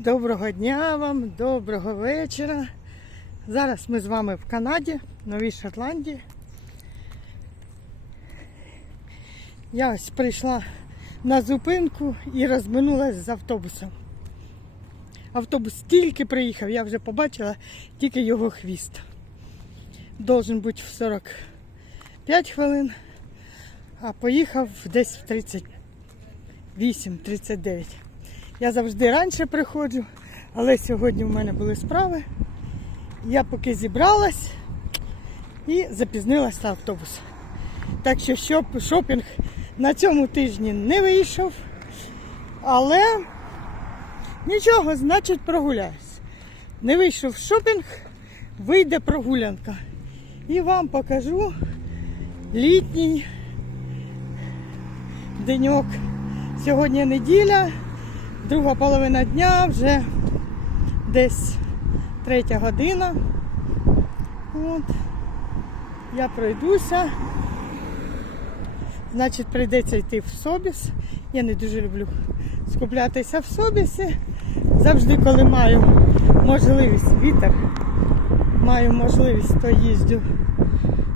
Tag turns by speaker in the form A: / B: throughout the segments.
A: Доброго дня вам, доброго вечора. Зараз ми з вами в Канаді, Новій Шотландії. Я ось прийшла на зупинку і розминулася з автобусом. Автобус тільки приїхав, я вже побачила тільки його хвіст. Должен бути в 45 хвилин, а поїхав десь в 38-39. Я завжди раніше приходжу, але сьогодні в мене були справи. Я поки зібралась і запізнилась на автобус. Так що щоб шопінг на цьому тижні не вийшов, але нічого, значить прогуляюсь. Не вийшов шопінг, вийде прогулянка. І вам покажу літній деньок. Сьогодні неділя, друга половина дня, вже десь третя година. От. Я пройдуся. Значить, прийдеться йти в Собіс. Я не дуже люблю скуплятися в Собісі. Завжди, коли маю можливість, вітер, маю можливість, то їздю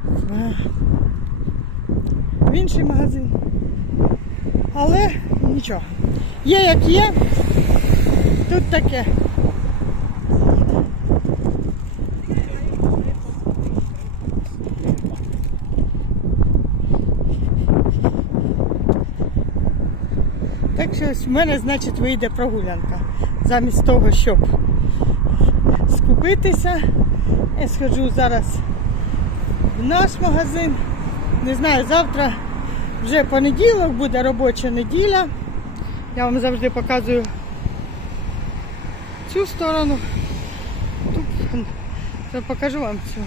A: в, інший магазин. Але нічого. Є як є, тут таке. Так що в мене, значить, вийде прогулянка. Замість того, щоб скупитися, я схожу зараз в наш магазин. Не знаю, завтра вже понеділок буде робоча неділя. Я вам завжди показую цю сторону. Тут я покажу вам цю.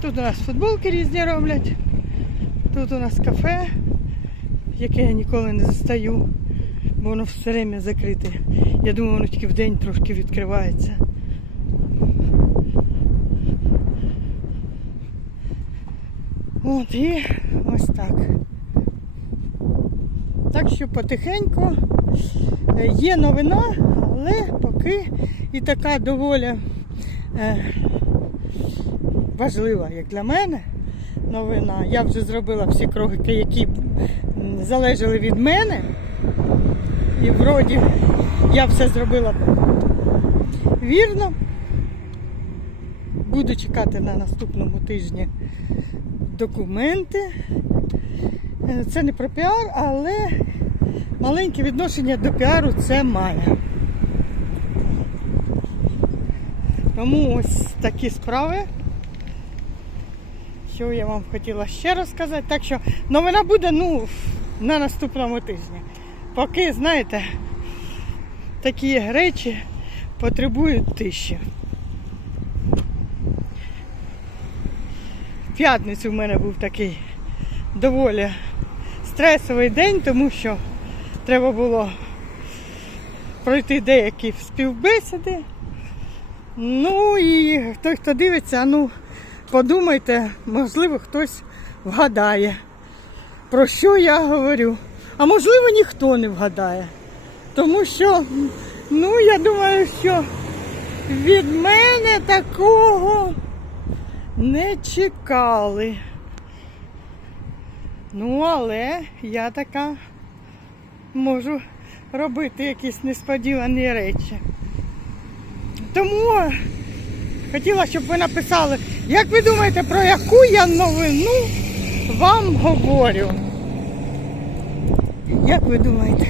A: Тут у нас футболки різні роблять. Тут у нас кафе, яке я ніколи не застаю, бо воно все время закрите. Я думаю, воно тільки в день трошки відкривається. От і ось так. Так що потихеньку е, є новина, але поки і така доволі е, важлива, як для мене, новина. Я вже зробила всі кроки, які залежали від мене. І вроді я все зробила вірно. Буду чекати на наступному тижні документи. Е, Це не про піар, але маленьке відношення до піару це має. Тому ось такі справи, що я вам хотіла ще розказати. Так що новина буде ну, на наступному тижні. Поки, знаєте, такі речі потребують тиші. В п'ятницю в мене був такий доволі стресовий день, тому що треба було пройти деякі співбесіди. Ну і той, хто дивиться, ну подумайте, можливо, хтось вгадає, про що я говорю. А можливо, ніхто не вгадає. Тому що, ну, я думаю, що від мене такого не чекали. Ну, але я така можу робити якісь несподівані речі. Тому хотіла, щоб ви написали, як ви думаєте, про яку я новину вам говорю? Як ви думаєте?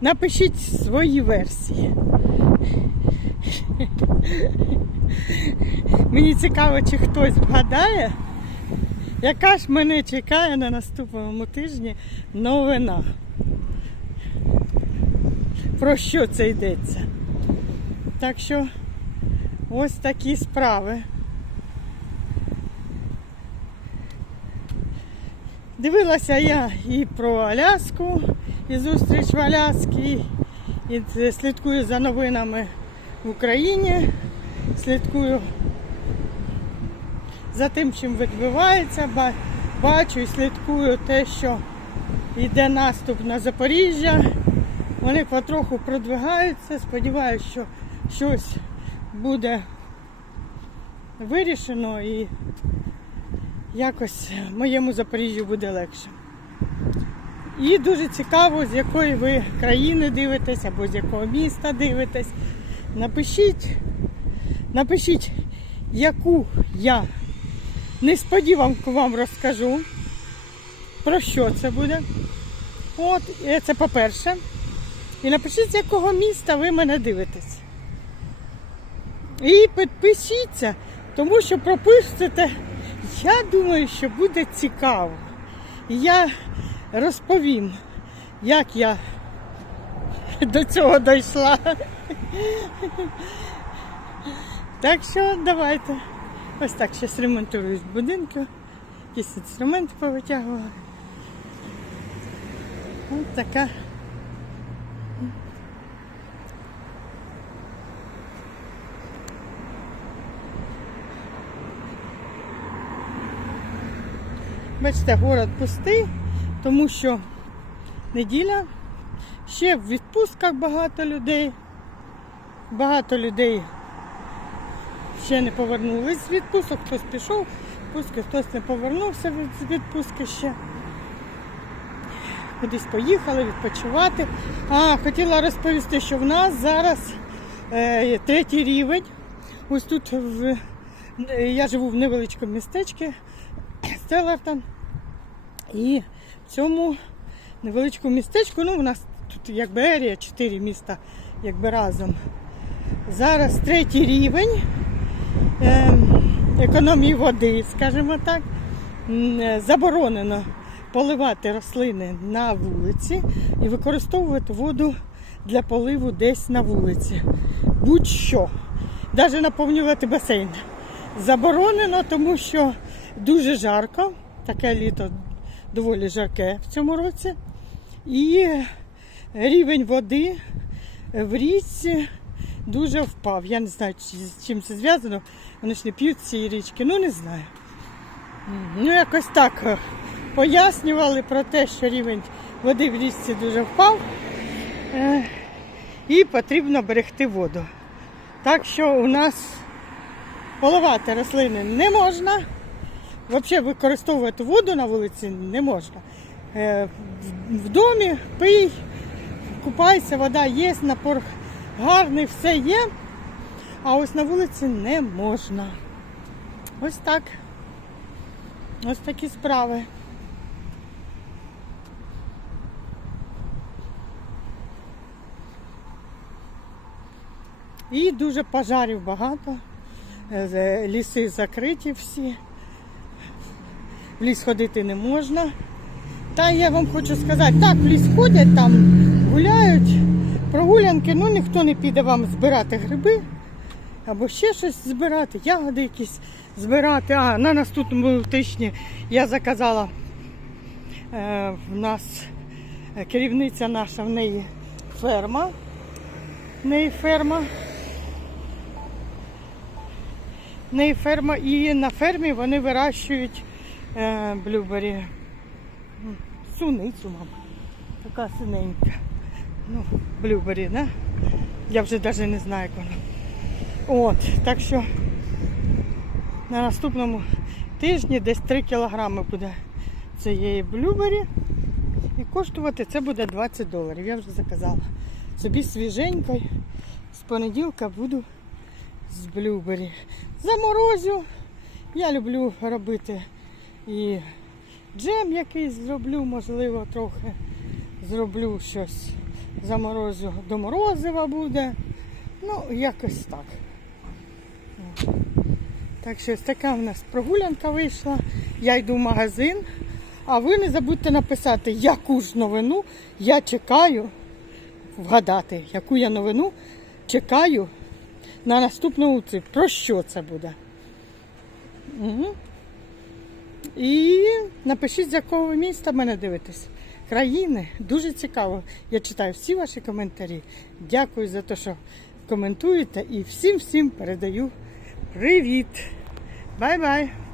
A: Напишіть свої версії. Мені цікаво, чи хтось вгадає, яка ж мене чекає на наступному тижні новина. Про що це йдеться? Так що ось такі справи. Дивилася я і про Аляску, і зустріч в Аляскі, і слідкую за новинами в Україні, слідкую за тим, чим відбувається, бачу і слідкую те, що йде наступ на Запоріжжя. Вони потроху продвигаються. Сподіваюся, що щось буде вирішено і якось моєму Запоріжжю буде легше. І дуже цікаво, з якої ви країни дивитесь або з якого міста дивитесь. Напишіть, напишіть, яку я несподіванку вам розкажу. Про що це буде? От, це по-перше. І напишіть, з якого міста ви мене дивитесь. І підпишіться, тому що пропустите. Я думаю, що буде цікаво. Я розповім, як я до цього дійшла. Так що давайте. Ось так зараз ремонтують будинки, якісь інструменти повитягували. Ось така. Бачите, город пустий, тому що неділя, ще в відпустках багато людей. Багато людей ще не повернулись з відпусток, хтось пішов, відпустки, хтось не повернувся з відпустки ще. Кудись поїхали відпочивати. А, хотіла розповісти, що в нас зараз е, третій рівень. Ось тут в, я живу в невеличкому містечку Стеллартон. І цьому невеличкому містечку, ну у нас тут якби ерія, чотири міста якби разом. Зараз третій рівень е, економії води, скажімо так. Е, Заборонено поливати рослини на вулиці і використовувати воду для поливу десь на вулиці. Будь-що. Навіть наповнювати басейн. Заборонено, тому що дуже жарко. Таке літо доволі жарке в цьому році. І рівень води в річці дуже впав. Я не знаю, з чим це зв'язано. Вони ж не п'ють цієї річки, ну не знаю. Ну, якось так е, пояснювали про те, що рівень води в річці дуже впав. Е, І потрібно берегти воду. Так що у нас поливати рослини не можна. Взагалі використовувати воду на вулиці не можна. Е, в- домі пий, купайся, вода є, напор гарний, все є. А ось на вулиці не можна. Ось так. Ось такі справи. І дуже пожарів багато. Е, Ліси закриті всі. В ліс ходити не можна. Та я вам хочу сказати, так, в ліс ходять, там гуляють, прогулянки, ну ніхто не піде вам збирати гриби або ще щось збирати, ягоди якісь збирати. А на наступному тижні я заказала е, в нас е, керівниця наша, в неї ферма. В неї ферма. В неї ферма і на фермі вони вирощують блюбері. Суницю, мама. Така синенька. Ну, блюбері, да? Я вже навіть не знаю, як вона. От, так що на наступному тижні десь 3 кілограми буде цієї блюбері. І коштувати це буде 20 доларів. Я вже заказала. Собі свіженькою. З понеділка буду з блюбері. Заморозю. Я люблю робити і джем якийсь зроблю, можливо, трохи зроблю щось. Заморозю до морозива буде. Ну, якось так. Так що така в нас прогулянка вийшла. Я йду в магазин. А ви не забудьте написати, яку ж новину я чекаю вгадати, яку я новину чекаю на наступному циклі. Про що це буде? Угу. І напишіть, з якого міста мене дивитесь. Країни. Дуже цікаво. Я читаю всі ваші коментарі. Дякую за те, що коментуєте. І всім-всім передаю привіт. Бай-бай!